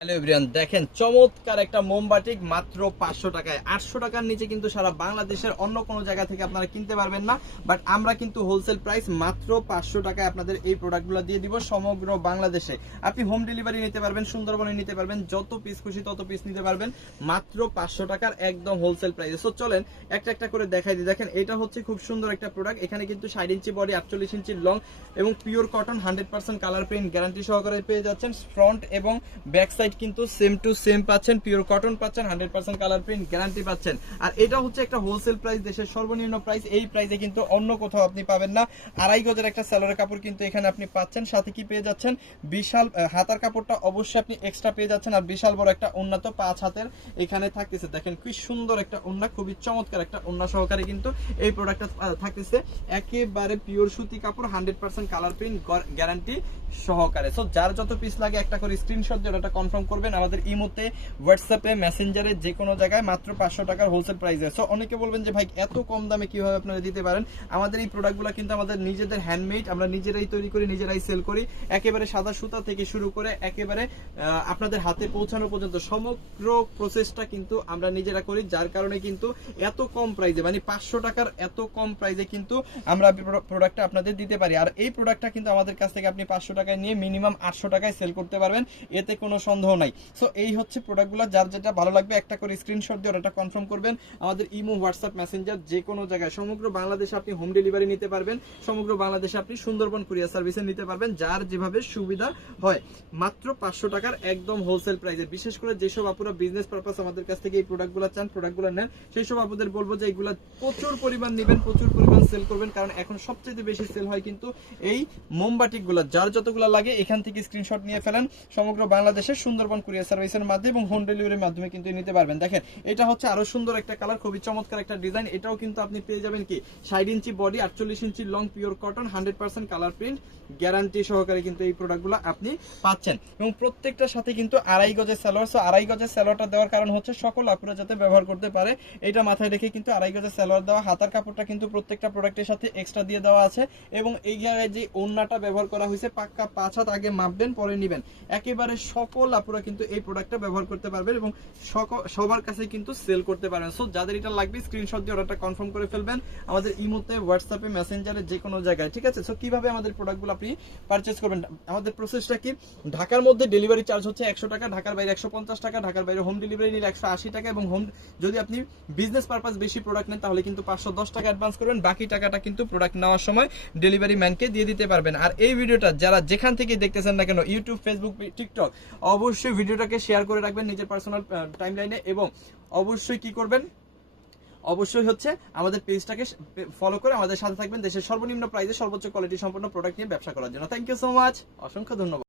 Hello everyone, দেখেন চমৎকার একটা মোমবাতিক মাত্র 500 টাকায়। 800 টাকার নিচে কিন্তু সারা বাংলাদেশের অন্য কোনো জায়গা থেকে আপনারা কিনতে পারবেন না। বাট আমরা কিন্তু হোলসেল প্রাইস মাত্র 500 টাকায় আপনাদের এই প্রোডাক্টগুলো দিয়ে দিব সমগ্র বাংলাদেশে। আপনি হোম ডেলিভারি নিতে পারবেন, সুন্দরবনে নিতে পারবেন, যত পিস খুশি তত পিস নিতে পারবেন মাত্র 500 টাকার একদম হোলসেল প্রাইসে। সো চলেন একটা একটা করে দেখাই দিই। দেখেন এটা হচ্ছে খুব সুন্দর একটা প্রোডাক্ট। এখানে কিন্তু 60 ইঞ্চি বডি, 48 ইঞ্চি লং এবং pure cotton 100% colour print guarantee সহকারে পেয়ে যাচ্ছেন। ফ্রন্ট এবং ব্যাক সাইড কিন্তু সেম টু সেম পাচ্ছেন, পিওর কটন পাচ্ছেন, 100% কালার প্রিন্ট গ্যারান্টি পাচ্ছেন। আর এটা হচ্ছে একটা হোলসেল প্রাইস, দেশের সর্বনিম্ন প্রাইস। এই প্রাইসে কিন্তু অন্য কোথাও আপনি পাবেন না। 2.5 গজের একটা সেলোয়ার কাপড় কিন্তু এখানে আপনি পাচ্ছেন। সাথে কি পেয়ে যাচ্ছেন, বিশাল হাতার কাপড়টা অবশ্যই আপনি এক্সট্রা পেয়ে যাচ্ছেন। আর বিশাল বড় একটা উন্নত 5 হাতের এখানে থাকতেছে। দেখেন কি সুন্দর একটা ওন্না, খুবই চমৎকার একটা ওন্না সহকারে কিন্তু এই প্রোডাক্টটা থাকতেছে। একেবারে পিওর সুতি কাপড়, 100% কালার প্রিন্ট গ্যারান্টি সহকারে। সো যার যত পিস লাগে একটা করে স্ক্রিনশট দিয়ে ওটা কনফার্ম করবেন আমাদের ইমোতে, হোয়াটসঅ্যাপে, মেসেঞ্জারে, যে কোনো জায়গায় মাত্র 500 টাকার হোলসেল প্রাইসে। সো অনেকে বলবেন যে ভাই এত কম দামে কিভাবে আপনারা দিতে পারেন। আমাদের এই প্রোডাক্টগুলো কিন্তু আমাদের নিজেদের হ্যান্ডমেড, আমরা নিজেরাই তৈরি করি, নিজেরাই সেল করি। একেবারে সাদা সুতা থেকে শুরু করে একেবারে আপনাদের হাতে পৌঁছানো পর্যন্ত সমগ্র প্রসেসটা কিন্তু আমরা নিজেরা করি। যার কারণে কিন্তু এত কম প্রাইসে, মানে 500 টাকার এত কম প্রাইসে কিন্তু আমরা প্রোডাক্টটা আপনাদের দিতে পারি। আর এই প্রোডাক্টটা কিন্তু আমাদের কাছ থেকে আপনি 500 টাকায় নিয়ে মিনিমাম 800 টাকায় সেল করতে পারবেন, এতে কোনো সন্দেহ নাই। সো এই হচ্ছে প্রোডাক্টগুলো, যার যেটা ভালো লাগবে একটা করে স্ক্রিনশট দিয়ে ওটা কনফার্ম করবেন। আমাদের ইমো, হোয়াটসঅ্যাপ, মেসেঞ্জার, যে কোনো জায়গায় সমগ্র বাংলাদেশে আপনি হোম ডেলিভারি নিতে পারবেন। সমগ্র বাংলাদেশে আপনি সুন্দরবন কুরিয়ার সার্ভিসে নিতে পারবেন, যার যেভাবে সুবিধা হয়। মাত্র 500 টাকার একদম হোলসেল প্রাইসে। বিশেষ করে যেসব আপুরা বিজনেস পারপাস আমাদের কাছ থেকে এই প্রোডাক্টগুলো চান, প্রোডাক্টগুলো নেন, সেই সব আপুদের বলবো যে এগুলো প্রচুর পরিমাণ নেবেন, প্রচুর পরিমাণ সেল করবেন। কারণ এখন সবচেয়ে বেশি সেল হয় কিন্তু এই মোমবাটিকগুলো। যার যতগুলো লাগে এখান থেকে স্ক্রিনশট নিয়ে ফেলেন। সমগ্র বাংলাদেশে সুন্দরবন কুরিয়ার সার্ভিসের মাধ্যমে এবং হোম ডেলিভারির মাধ্যমে কিন্তু নিতে পারবেন। দেখেন এটা হচ্ছে আরো সুন্দর একটা কালার, খুবই চমৎকার একটা ডিজাইন। এটাও কিন্তু আপনি পেয়ে যাবেন কি 60 inch body, 48 inch long, pure cotton, 100% colour print guarantee সহকারে কিন্তু এই প্রোডাক্টগুলো আপনি পাচ্ছেন। এবং প্রত্যেকটার সাথে কিন্তু 2.5 গজের সালোয়ার। সো 2.5 গজের সালোয়ারটা দেওয়ার কারণ হচ্ছে সকল আপুরা যাতে ব্যবহার করতে পারে, এটা মাথায় রেখে কিন্তু 2.5 গজের সালোয়ার দেওয়া। হাতার কাপড়টা কিন্তু প্রত্যেকটা প্রোডাক্টের সাথে এক্সট্রা দিয়ে দেওয়া আছে। এবং এই জায়গায় যে ওন্নাটা ব্যবহার করা হয়েছে পাক্কা 5 হাত, আগে মাপবেন পরে নিবেন। একেবারে সকল আপুরা কিন্তু এই প্রোডাক্টটা ব্যবহার করতে পারবেন এবং সবার কাছে কিন্তু সেল করতে পারবেন। সো যাদের এটা লাগবে স্ক্রিনশট দিয়ে অর্ডারটা কনফার্ম করে ফেলবেন আমাদের ইমোতে, হোয়াটসঅ্যাপে, মেসেঞ্জারে, যে কোনো জায়গায়, ঠিক আছে। সো কিভাবে আমাদের প্রোডাক্টগুলো আপনি পারচেজ করবেন, আমাদের প্রসেসটা কি, ঢাকার মধ্যে ডেলিভারি চার্জ হচ্ছে 100 টাকা, ঢাকার বাইরে 150 টাকা, ঢাকার বাইরে হোম ডেলিভারি নিলে 180 টাকা। এবং যদি আপনি বিজনেস পারপাস বেশি প্রোডাক্ট নেন তাহলে কিন্তু 510 টাকা অ্যাডভান্স করবেন, বাকি টাকাটা কিন্তু প্রোডাক্ট নেওয়ার সময় ডেলিভারি ম্যানকে দিয়ে দিতে পারবেন। আর এই ভিডিওটা যারা যেখান থেকে দেখতেছেন না কেন, ইউটিউব, ফেসবুক, টিকটক, অবশ্যই ভিডিওটাকে শেয়ার করে রাখবেন নিজের পার্সোনাল টাইমলাইনে। এবং অবশ্যই কি করবেন, অবশ্যই হচ্ছে আমাদের পেজটাকে ফলো করে আমাদের সাথে থাকবেন দেশের সর্বনিম্ন প্রাইসে সর্বোচ্চ কোয়ালিটি সম্পন্ন প্রোডাক্ট নিয়ে ব্যবসা করার জন্য। থ্যাংক ইউ সো মাচ, অসংখ্য ধন্যবাদ।